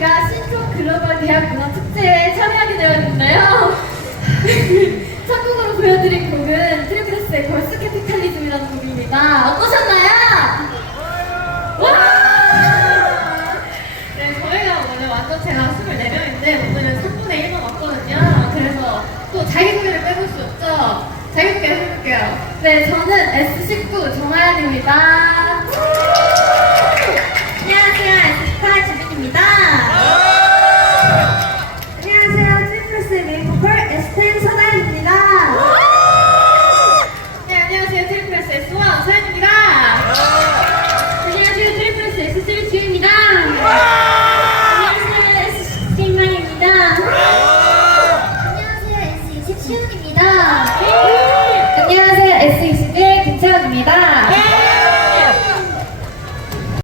제가 신촌 글로벌 대학 문화 축제에 참여하게 되었는데요. 첫 곡으로 보여드린 곡은 트리비더스의 걸스 캐피탈리즘이라는 곡입니다. 어떠셨나요? 와! 네, 저희가 오늘 완전 제가 24명인데 오늘은 3분의 1만 왔거든요. 그래서 또 자기소개를 빼볼 수 없죠? 자기소개 해볼게요. 네, 저는 S19 정하연입니다. 시윤입니다. 안녕하세요. S21 김채원입니다.